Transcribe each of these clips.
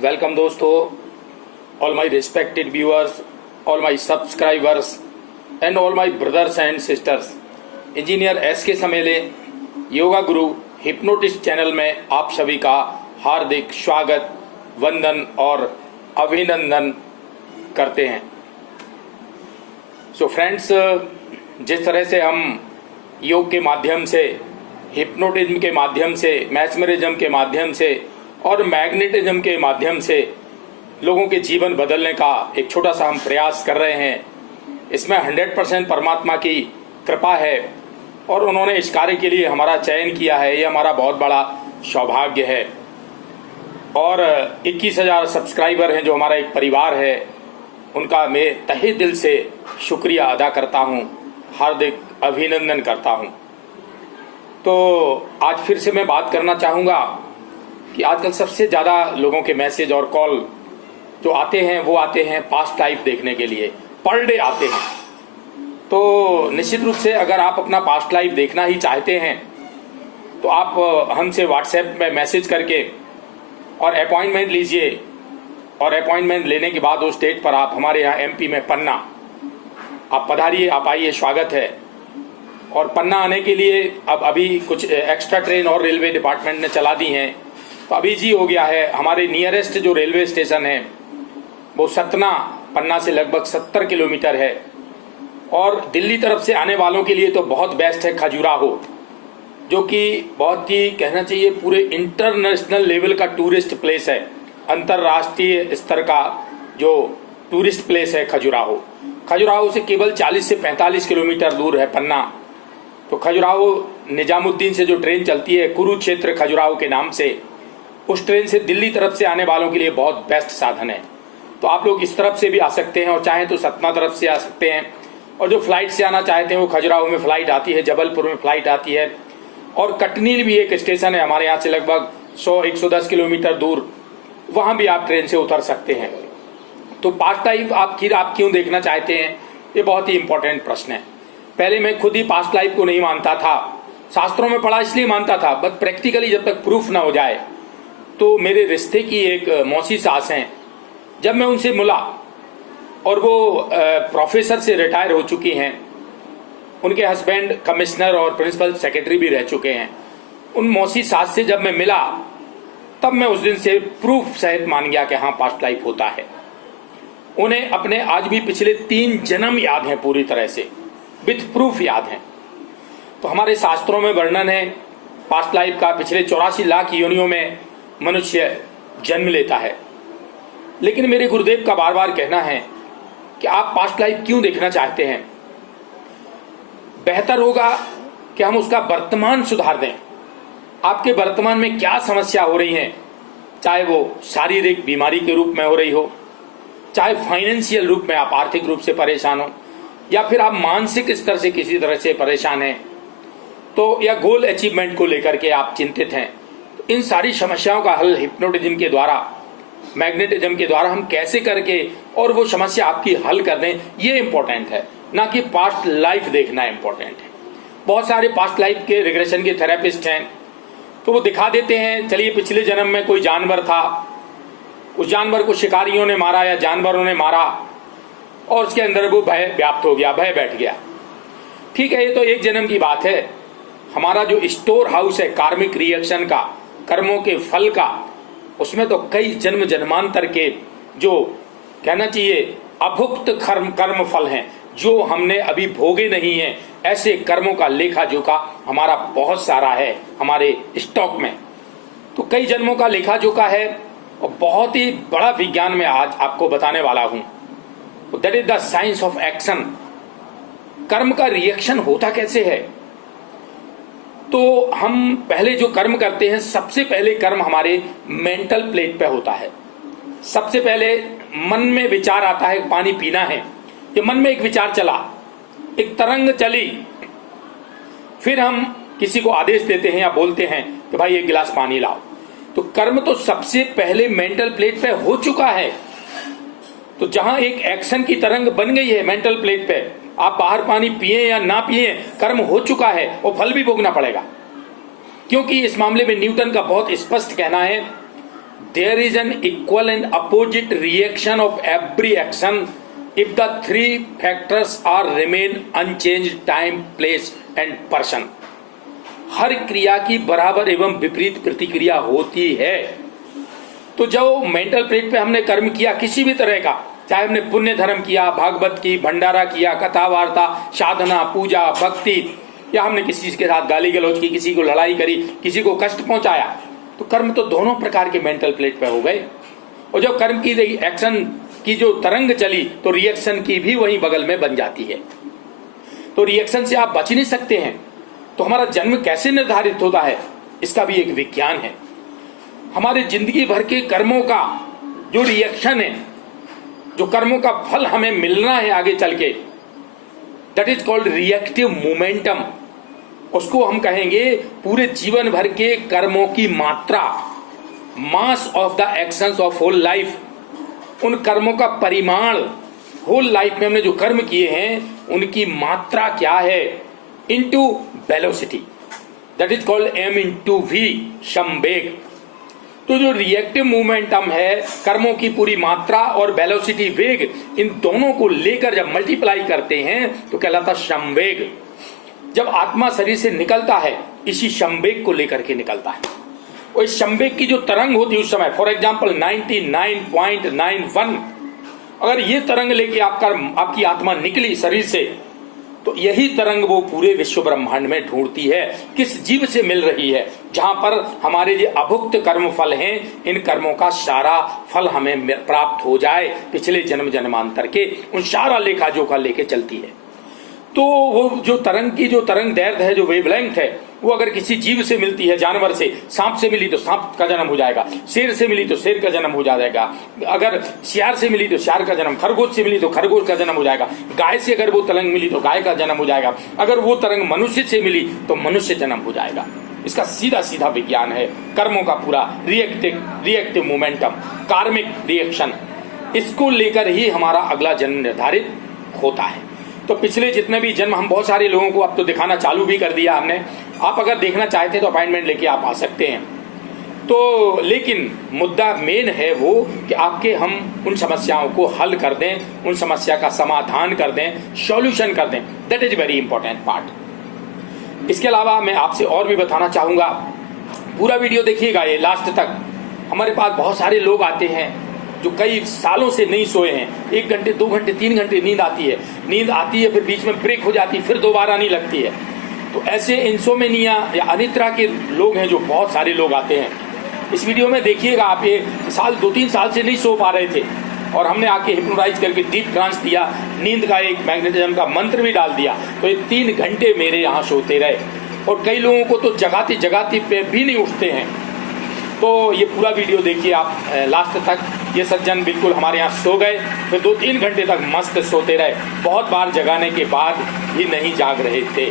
Welcome दोस्तों, all my respected viewers, all my subscribers and all my brothers and sisters। Engineer S के समेले योगा गुरु hypnotist channel में आप सभी का हार्दिक स्वागत, वंदन और अभिनंदन करते हैं। सो फ्रेंड्स, जिस तरह से हम योग के माध्यम से, हिप्नोटिज्म के माध्यम से, मैस्मरिज्म के माध्यम से और मैग्नेटिज्म के माध्यम से लोगों के जीवन बदलने का एक छोटा सा हम प्रयास कर रहे हैं, इसमें 100% परमात्मा की कृपा है और उन्होंने इस कार्य के लिए हमारा चयन किया है। ये हमारा बहुत बड़ा सौभाग्य है और 21,000 सब्सक्राइबर हैं जो हमारा एक परिवार है, उनका मैं तहे दिल से शुक्रिया अदा करता हूँ, हार्दिक अभिनंदन करता हूँ। तो आज फिर से मैं बात करना चाहूँगा कि आजकल सबसे ज़्यादा लोगों के मैसेज और कॉल जो आते हैं वो आते हैं पास्ट लाइफ देखने के लिए, पर डे आते हैं। तो निश्चित रूप से अगर आप अपना पास्ट लाइफ देखना ही चाहते हैं तो आप हमसे व्हाट्सएप में मैसेज करके और अपॉइंटमेंट लीजिए और अपॉइंटमेंट लेने के बाद उस डेट पर आप हमारे यहाँ एमपी में पन्ना आप पधारिए, आप आइए, स्वागत है। और पन्ना आने के लिए अब अभी कुछ एक्स्ट्रा ट्रेन और रेलवे डिपार्टमेंट ने चला दी हैं, तो अभी जी हो गया है। हमारे नियरेस्ट जो रेलवे स्टेशन है वो सतना पन्ना से लगभग 70 किलोमीटर है और दिल्ली तरफ से आने वालों के लिए तो बहुत बेस्ट है खजुराहो, जो कि बहुत ही कहना चाहिए पूरे इंटरनेशनल लेवल का टूरिस्ट प्लेस है, अंतर्राष्ट्रीय स्तर का जो टूरिस्ट प्लेस है खजुराहो। खजुराहो से केवल 40 से 45 किलोमीटर दूर है पन्ना। तो खजुराहो निजामुद्दीन से जो ट्रेन चलती है कुरुक्षेत्र खजुराहो के नाम से, उस ट्रेन से दिल्ली तरफ से आने वालों के लिए बहुत बेस्ट साधन है। तो आप लोग इस तरफ से भी आ सकते हैं और चाहें तो सतना तरफ से आ सकते हैं, और जो फ्लाइट से आना चाहते हैं वो खजुराहो में फ्लाइट आती है, जबलपुर में फ्लाइट आती है और कटनी भी एक स्टेशन है हमारे यहाँ से लगभग 100-110 किलोमीटर दूर, वहाँ भी आप ट्रेन से उतर सकते हैं। तो पास्ट लाइफ आप क्यों देखना चाहते हैं, ये बहुत ही इंपॉर्टेंट प्रश्न है। पहले मैं खुद ही पास्ट लाइफ को नहीं मानता था, शास्त्रों में पढ़ा इसलिए मानता था, बट प्रैक्टिकली जब तक प्रूफ ना हो जाए। तो मेरे रिश्ते की एक मौसी सास हैं, जब मैं उनसे मिला और वो प्रोफेसर से रिटायर हो चुकी हैं, उनके हस्बैंड कमिश्नर और प्रिंसिपल सेक्रेटरी भी रह चुके हैं। उन मौसी सास से जब मैं मिला तब मैं उस दिन से प्रूफ सहित मान गया कि हाँ पास्ट लाइफ होता है। उन्हें अपने आज भी पिछले 3 जन्म याद हैं, पूरी तरह से विथ प्रूफ याद हैं। तो हमारे शास्त्रों में वर्णन है पास्ट लाइफ का, पिछले 84 लाख योनियों में मनुष्य जन्म लेता है। लेकिन मेरे गुरुदेव का बार बार कहना है कि आप पास्ट लाइफ क्यों देखना चाहते हैं, बेहतर होगा कि हम उसका वर्तमान सुधार दें। आपके वर्तमान में क्या समस्या हो रही है, चाहे वो शारीरिक बीमारी के रूप में हो रही हो, चाहे फाइनेंशियल रूप में आप आर्थिक रूप से परेशान हो, या फिर आप मानसिक स्तर से किसी तरह से परेशान हैं, तो या गोल अचीवमेंट को लेकर के आप चिंतित हैं, तो इन सारी समस्याओं का हल हिप्नोटिज्म के द्वारा, मैग्नेटिज्म के द्वारा हम कैसे करके और वो समस्या आपकी हल कर दें, ये इंपॉर्टेंट है, ना कि पास्ट लाइफ देखना इंपॉर्टेंट है। बहुत सारे पास्ट लाइफ के रिग्रेशन के थेरेपिस्ट हैं, तो वो दिखा देते हैं चलिए पिछले जन्म में कोई जानवर था, उस जानवर को शिकारियों ने मारा या जानवरों ने मारा और उसके अंदर वो भय व्याप्त हो गया, भय बैठ गया। ठीक है, ये तो एक जन्म की बात है। हमारा जो स्टोर हाउस है कार्मिक रिएक्शन का, कर्मों के फल का, उसमें तो कई जन्म जन्मांतर के जो कहना चाहिए अभुक्त कर्म फल हैं, जो हमने अभी भोगे नहीं है, ऐसे कर्मों का लेखा जोखा हमारा बहुत सारा है हमारे स्टॉक में। तो कई जन्मों का लेखा जोखा है और बहुत ही बड़ा विज्ञान में आज आपको बताने वाला हूं। That is the science of action. कर्म का रिएक्शन होता कैसे है? तो हम पहले जो कर्म करते हैं, सबसे पहले कर्म हमारे मेंटल प्लेट पे होता है। सबसे पहले मन में विचार आता है पानी पीना है, ये मन में एक विचार चला, एक तरंग चली, फिर हम किसी को आदेश देते हैं या बोलते हैं कि भाई एक गिलास पानी लाओ। तो कर्म तो सबसे पहले मेंटल प्लेट पे हो चुका है। तो जहां एक एक्शन की तरंग बन गई है मेंटल प्लेट पे, आप बाहर पानी पिए या ना पिए, कर्म हो चुका है और फल भी भोगना पड़ेगा। क्योंकि इस मामले में न्यूटन का बहुत स्पष्ट कहना है there is an equal and opposite reaction of every action if the three factors are remain unchanged: time, place and person. हर क्रिया की बराबर एवं विपरीत प्रतिक्रिया होती है। तो जो मेंटल प्लेट पे हमने कर्म किया किसी भी तरह का, चाहे हमने पुण्य धर्म किया, भागवत की, भंडारा किया, कथा वार्ता, साधना, पूजा, भक्ति, या हमने किसी के साथ गाली गलौज की, किसी को लड़ाई करी, किसी को कष्ट पहुंचाया, तो कर्म तो दोनों प्रकार के मेंटल प्लेट पे हो गए। और जब कर्म की एक्शन की जो तरंग चली तो रिएक्शन की भी वही बगल में बन जाती है। तो रिएक्शन से आप बच नहीं सकते हैं। तो हमारा जन्म कैसे निर्धारित होता है, इसका भी एक विज्ञान है। हमारे जिंदगी भर के कर्मों का जो रिएक्शन है, जो कर्मों का फल हमें मिलना है आगे चल के, that is called reactive momentum. उसको हम कहेंगे पूरे जीवन भर के कर्मों की मात्रा, mass of the actions of whole life. उन कर्मों का परिमाण, होल लाइफ में हमने जो कर्म किए हैं उनकी मात्रा क्या है, into velocity, that is called m into v, संवेग। तो जो रिएक्टिव मोमेंटम है, कर्मों की पूरी मात्रा, और वेलोसिटी, वेग, इन दोनों को लेकर जब मल्टीप्लाई करते हैं तो कहलाता संवेग। जब आत्मा शरीर से निकलता है इसी संवेग को लेकर के निकलता है। और इस संवेग की जो तरंग होती है उस समय, फॉर एग्जांपल 99.91, अगर ये तरंग लेके आपकी आत्मा निकली शरीर से, तो यही तरंग वो पूरे विश्व ब्रह्मांड में ढूंढती है किस जीव से मिल रही है, जहां पर हमारे ये अभुक्त कर्म फल हैं, इन कर्मों का सारा फल हमें प्राप्त हो जाए पिछले जन्म जन्मांतर के, उन सारा लेखा जोखा लेके चलती है। तो वो जो तरंग की जो तरंग दैर्घ्य है, जो वेवलेंथ है, वो अगर किसी जीव से मिलती है, जानवर से, सांप से मिली तो सांप का जन्म हो जाएगा, शेर से मिली तो शेर का जन्म हो जाएगा, अगर सियार से मिली तो सियार का जन्म, खरगोश से मिली तो खरगोश का जन्म हो जाएगा, गाय से अगर वो तरंग मिली तो गाय का जन्म हो जाएगा, अगर वो तरंग मनुष्य से मिली तो मनुष्य जन्म हो जाएगा। इसका सीधा सीधा विज्ञान है कर्मों का पूरा रिएक्टिव मोमेंटम, कार्मिक रिएक्शन। इसको लेकर ही हमारा अगला जन्म निर्धारित होता है। तो पिछले जितने भी जन्म, हम बहुत सारे लोगों को अब तो दिखाना चालू भी कर दिया हमने। आप अगर देखना चाहते हैं तो अपॉइंटमेंट लेके आप आ सकते हैं। तो लेकिन मुद्दा मेन है वो कि आपके हम उन समस्याओं को हल कर दें, उन समस्या का समाधान कर दें, सॉल्यूशन कर दें। That is very important part. इसके अलावा मैं आपसे और भी बताना चाहूंगा, पूरा वीडियो देखिएगा ये लास्ट तक। हमारे पास बहुत सारे लोग आते हैं जो कई सालों से नहीं सोए हैं, 1 घंटे 2 घंटे 3 घंटे नींद आती है, फिर बीच में ब्रेक हो जाती है, फिर दोबारा नहीं लगती है। तो ऐसे इंसोमेनिया या अनिद्रा के लोग हैं जो बहुत सारे लोग आते हैं। इस वीडियो में देखिएगा आप, ये 2-3 साल से नहीं सो पा रहे थे और हमने आके हिप्नोटाइज करके डीप ट्रांस दिया, नींद का एक मैग्नेटिज्म का मंत्र भी डाल दिया, तो ये 3 घंटे मेरे यहाँ सोते रहे। और कई लोगों को तो जगाती पे भी नहीं उठते हैं। तो ये पूरा वीडियो देखिए आप लास्ट तक। ये सज्जन बिल्कुल हमारे यहाँ सो गए, फिर 2-3 घंटे तक मस्त सोते रहे, बहुत बार जगाने के बाद भी नहीं जाग रहे थे।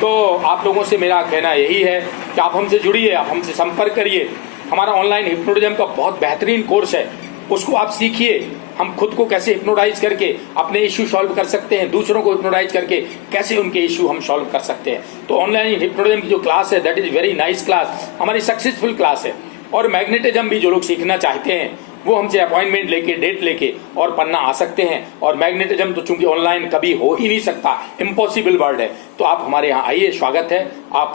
तो आप लोगों से मेरा कहना यही है कि आप हमसे जुड़िए, आप हमसे संपर्क करिए। हमारा ऑनलाइन हिप्नोटिज्म का बहुत बेहतरीन कोर्स है, उसको आप सीखिए। हम खुद को कैसे हिप्नोटाइज करके अपने इश्यू सॉल्व कर सकते हैं, दूसरों को हिप्नोटाइज करके कैसे उनके इश्यू हम सॉल्व कर सकते हैं। तो ऑनलाइन हिप्नोटिज्म की जो क्लास है, that is very nice class, हमारी सक्सेसफुल क्लास है। और मैग्नेटिज्म भी जो लोग सीखना चाहते हैं वो हमसे अपॉइंटमेंट लेके, डेट लेके और पन्ना आ सकते हैं। और मैग्नेटिज्म तो चूंकि ऑनलाइन कभी हो ही नहीं सकता, इम्पॉसिबल वर्ड है, तो आप हमारे यहाँ आइए, स्वागत है। आप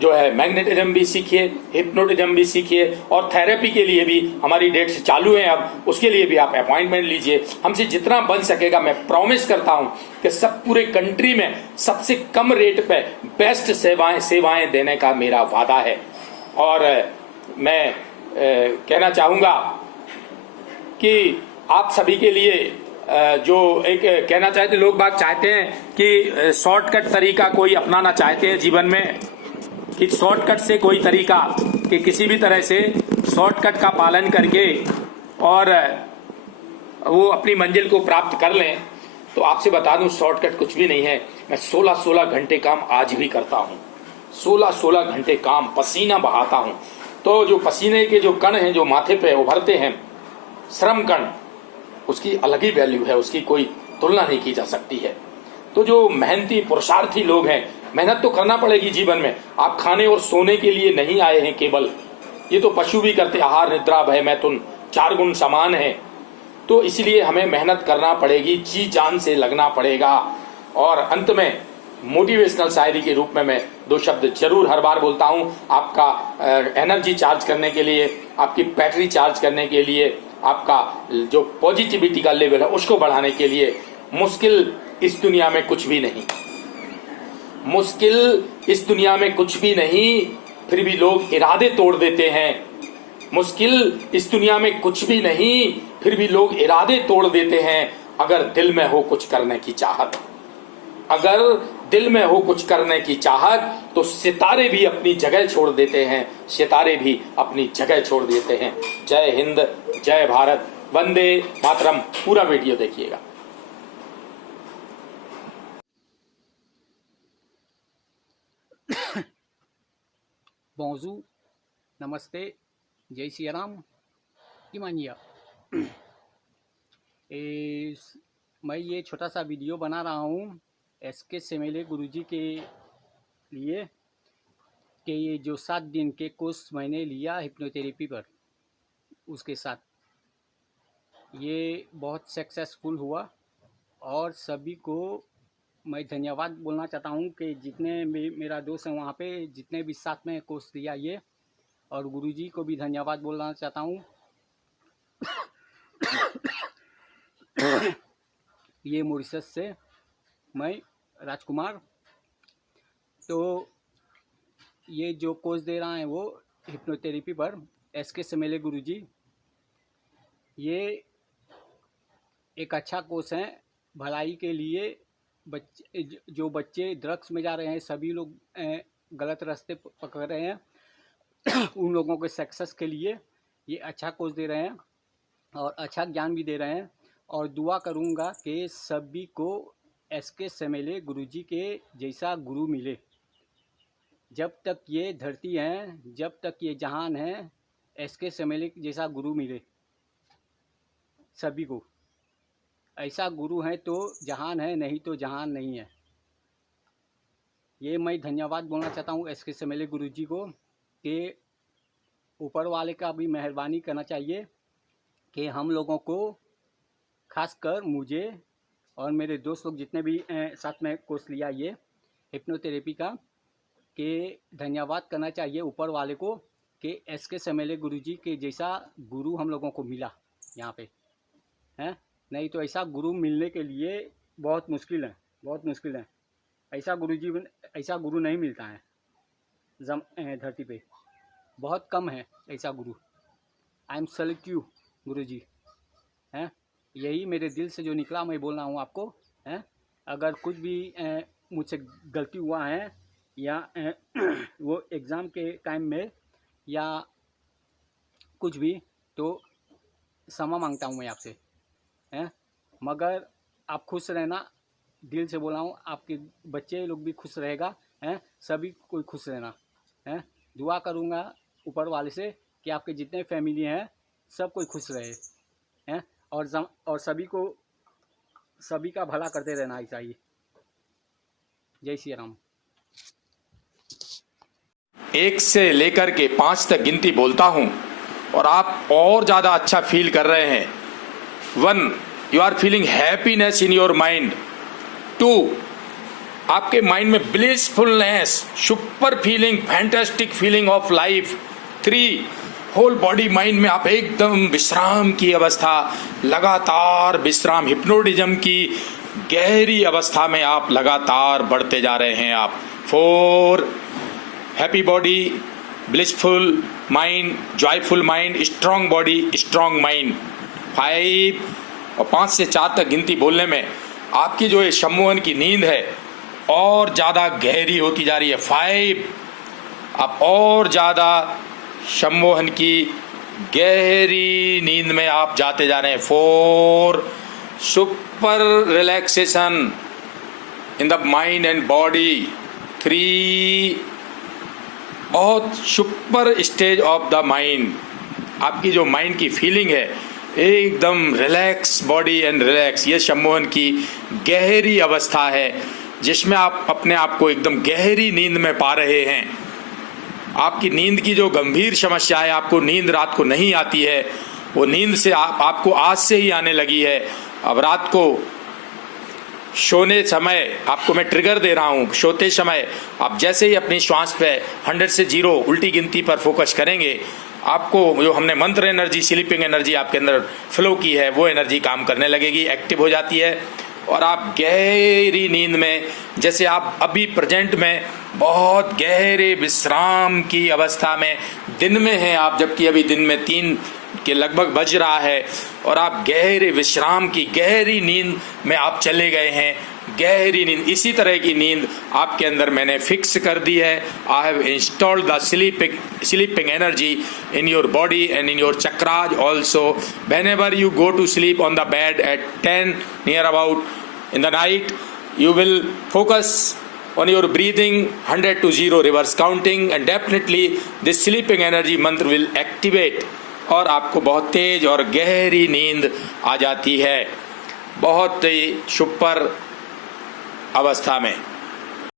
जो है मैग्नेटिज्म भी सीखिए, हिप्नोटिज्म भी सीखिए, और थेरेपी के लिए भी हमारी डेट्स चालू हैं अब, उसके लिए भी आप अपॉइंटमेंट लीजिए। हमसे जितना बन सकेगा मैं प्रॉमिस करता हूँ कि सब पूरे कंट्री में सबसे कम रेट पे बेस्ट सेवाएं देने का मेरा वादा है। और मैं कहना चाहूँगा कि आप सभी के लिए जो एक कहना चाहते, लोग बात चाहते हैं कि शॉर्टकट तरीका कोई अपनाना चाहते हैं जीवन में, कि शॉर्टकट से कोई तरीका, कि किसी भी तरह से शॉर्टकट का पालन करके और वो अपनी मंजिल को प्राप्त कर लें। तो आपसे बता दूं, शॉर्टकट कुछ भी नहीं है। मैं 16-16 घंटे काम आज भी करता हूँ, 16-16 घंटे काम, पसीना बहाता हूँ। तो जो पसीने के जो कण हैं जो माथे पे उभरते हैं, श्रम कण, उसकी अलग ही वैल्यू है, उसकी कोई तुलना नहीं की जा सकती है। तो जो मेहनती पुरुषार्थी लोग हैं, मेहनत तो करना पड़ेगी जीवन में। आप खाने और सोने के लिए नहीं आए हैं केवल, ये तो पशु भी करते, आहार निद्रा भय मैथुन 4 गुण समान है। तो इसलिए हमें मेहनत करना पड़ेगी, जी जान से लगना पड़ेगा। और अंत में मोटिवेशनल शायरी के रूप में मैं 2 शब्द जरूर हर बार बोलता हूं, आपका एनर्जी चार्ज करने के लिए, आपकी बैटरी चार्ज करने के लिए, आपका जो पॉजिटिविटी का लेवल है उसको बढ़ाने के लिए। मुश्किल इस दुनिया में कुछ भी नहीं, मुश्किल इस दुनिया में कुछ भी नहीं, फिर भी लोग इरादे तोड़ देते हैं। मुश्किल इस दुनिया में कुछ भी नहीं, फिर भी लोग इरादे तोड़ देते हैं। अगर दिल में हो कुछ करने की चाहत, अगर दिल में हो कुछ करने की चाहत, तो सितारे भी अपनी जगह छोड़ देते हैं, सितारे भी अपनी जगह छोड़ देते हैं। जय हिंद, जय भारत, वंदे मातरम। पूरा वीडियो देखिएगा। बॉन्जू, नमस्ते, जय सिया राम, इमानिया। मैं ये छोटा सा वीडियो बना रहा हूँ एसके सेमेले गुरुजी के लिए कि ये जो 7 दिन के कोर्स मैंने लिया हिप्नोथेरेपी पर, उसके साथ ये बहुत सक्सेसफुल हुआ। और सभी को मैं धन्यवाद बोलना चाहता हूँ कि जितने मेरा दोस्त है वहाँ पे, जितने भी साथ में कोर्स दिया ये, और गुरुजी को भी धन्यवाद बोलना चाहता हूँ। ये मॉरिशस से मैं राजकुमार। तो ये जो कोर्स दे रहा है वो हिप्नोथेरेपी पर एसके सेमेले गुरुजी, ये एक अच्छा कोर्स है भलाई के लिए। जो बच्चे ड्रग्स में जा रहे हैं, सभी लोग गलत रास्ते पकड़ रहे हैं, उन लोगों के सक्सेस के लिए ये अच्छा कोर्स दे रहे हैं और अच्छा ज्ञान भी दे रहे हैं। और दुआ करूँगा कि सभी को एसके सेमेले गुरुजी के जैसा गुरु मिले। जब तक ये धरती है, जब तक ये जहान है, एसके सेमेले जैसा गुरु मिले सभी को। ऐसा गुरु है तो जहान है, नहीं तो जहान नहीं है। ये मैं धन्यवाद बोलना चाहता हूँ एसके सेमेले गुरुजी को कि ऊपर वाले का भी मेहरबानी करना चाहिए कि हम लोगों को, खासकर मुझे और मेरे दोस्त लोग जितने भी साथ में कोर्स लिया ये हिप्नोथेरेपी का, कि धन्यवाद करना चाहिए ऊपर वाले को कि एसके सेमेले गुरुजी के जैसा गुरु हम लोगों को मिला यहाँ पे हैं। नहीं तो ऐसा गुरु मिलने के लिए बहुत मुश्किल है, बहुत मुश्किल है। ऐसा ऐसा गुरु नहीं मिलता है धरती पे, बहुत कम है ऐसा गुरु। आई एम सैल्यूट यू गुरुजी हैं। यही मेरे दिल से जो निकला मैं बोल रहा हूँ आपको हैं। अगर कुछ भी मुझसे गलती हुआ है या वो एग्ज़ाम के टाइम में या कुछ भी, तो क्षमा मांगता हूँ मैं आपसे हैं। मगर आप खुश रहना, दिल से बोल रहा हूँ, आपके बच्चे लोग भी खुश रहेगा हैं, सभी कोई खुश रहना हैं। दुआ करूँगा ऊपर वाले से कि आपके जितने फैमिली हैं सब कोई खुश रहे हैं, और सभी का भला करते रहना ही चाहिए। जय श्री राम। 1 से लेकर के 5 तक गिनती बोलता हूं और आप और ज्यादा अच्छा फील कर रहे हैं। 1, you are feeling happiness in your mind. 2, आपके माइंड में blissfulness, super feeling, fantastic feeling of life. 3, whole body mind में आप एकदम विश्राम की अवस्था, लगातार विश्राम, हिप्नोटिज्म की गहरी अवस्था में आप लगातार बढ़ते जा रहे हैं आप। 4, happy body, blissful mind, joyful mind, strong body, strong mind. 5 और 5 से 4 तक गिनती बोलने में आपकी जो ये सम्मोहन की नींद है और ज़्यादा गहरी होती जा रही है। 5, आप और ज़्यादा सम्मोहन की गहरी नींद में आप जाते जा रहे हैं। 4, super relaxation in the mind and body. 3, बहुत super stage of the mind, आपकी जो माइंड की फीलिंग है एकदम रिलैक्स बॉडी एंड रिलैक्स, ये सम्मोहन की गहरी अवस्था है जिसमें आप अपने आप को एकदम गहरी नींद में पा रहे हैं। आपकी नींद की जो गंभीर समस्या है, आपको नींद रात को नहीं आती है, वो नींद से आपको आज से ही आने लगी है। अब रात को सोने समय आपको मैं ट्रिगर दे रहा हूँ, सोते समय आप जैसे ही अपनी श्वास पे 100 से 0 उल्टी गिनती पर फोकस करेंगे, आपको जो हमने मंत्र एनर्जी, स्लीपिंग एनर्जी आपके अंदर फ्लो की है, वो एनर्जी काम करने लगेगी, एक्टिव हो जाती है और आप गहरी नींद में, जैसे आप अभी प्रेजेंट में बहुत गहरे विश्राम की अवस्था में दिन में हैं आप, जबकि अभी दिन में 3 के लगभग बज रहा है और आप गहरे विश्राम की गहरी नींद में आप चले गए हैं। गहरी नींद, इसी तरह की नींद आपके अंदर मैंने फिक्स कर दी है। I have installed the sleeping energy in your body and in your chakras also. Whenever you go to sleep on the bed at 10 near about in the night, you will focus on your breathing, 100 to 0 reverse counting, and definitely this sleeping energy mantra will activate और आपको बहुत तेज और गहरी नींद आ जाती है, बहुत ही super अवस्था में।